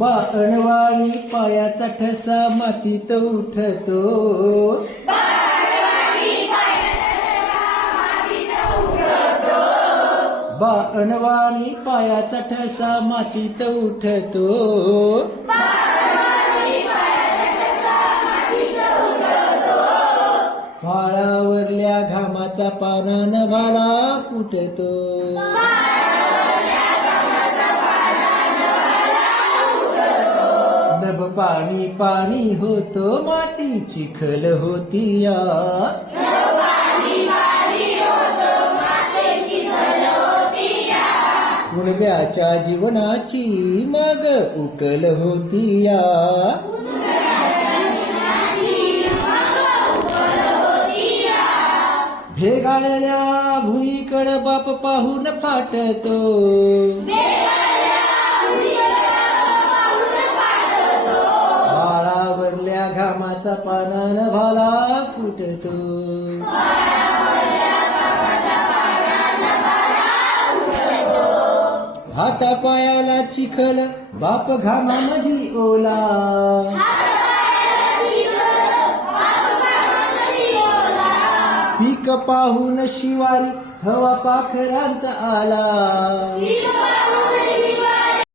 बाळवाणी पायाचा ठसा मातीत उठतो. बाळवाणी पायाचा ठसा मातीत उठतो. वाळावरल्या घामाचा पानानं भाला फुटतो. नभ पाणी पाणी होतो माती चिखल होती या. कुणब्याच्या जीवनाची मग उकल होती या. भेगाळल्या भुईकडं बाप पाहून फाटतो. वाळावरल्या घामाचा पानानं भाला फुटतो. हातापायाला चिखल बाप घामामधी ओला. पीक पाहून शिवारी हवा पाखरांचा आला.